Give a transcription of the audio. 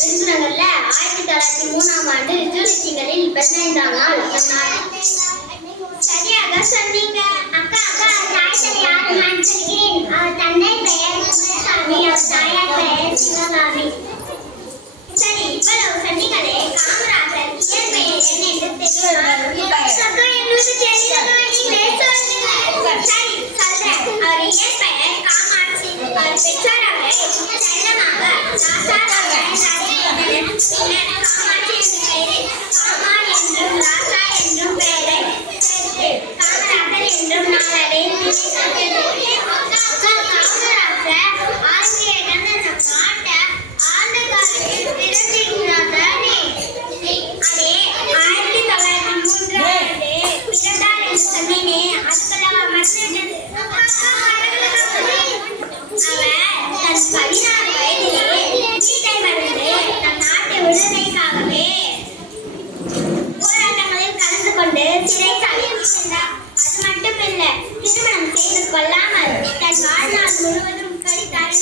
விருதுநகர்ல 1903ஆம் ஆண்டு ஜூலை திங்களில் 15ஆம் நாள் சரியாக சொன்னீங்க. அக்கா தாய் யாருமான்னு சொல்கிறேன். அவர் தந்தை பெயர் முத்துசாமி, அவர் தாயார் பெயர் சிவகாமி. சரி, இவ்வளவு சொன்னீங்களே, காமராஜர் இயற்பெயர் என்ன என்று தெரியுமா? எங்களுக்கு தெரியல, நீங்களே சொல்லுங்க. சரி சொல்றேன். அவர் இயற்பெயர் காமாட்சி. அவர் பெற்றோர் அவரை செல்லமாக ராசாராக பின்னர் காமாட்சி என்ற பெயரை காமான் என்றும் ராசா என்றும் பெயரை சேர்த்து காமராஜர் என்றும் நாளடை காமராஜர் ஆசிய இடம் நம் நாட்டை ஆண்ட காலத்தில் பிறந்திருக்கிறார் தானே. அதே 1903 பிறந்தார் என்று சொன்னேனே, அதுக்கெல்லாம் மறந்துவிட்டது. அவர் தன் 16 வயதிலே வீட்டை மறந்து நம் நாட்டை விடுதலைக்காகவே போராட்டங்களில் கலந்து கொண்டு சிறைச்சாலைக்கு சென்றார். அது மட்டுமில்ல, திருமணம் செய்து கொள்ளாமல் தன் வாழ்நாள் முழுவதும் கடித்தார்.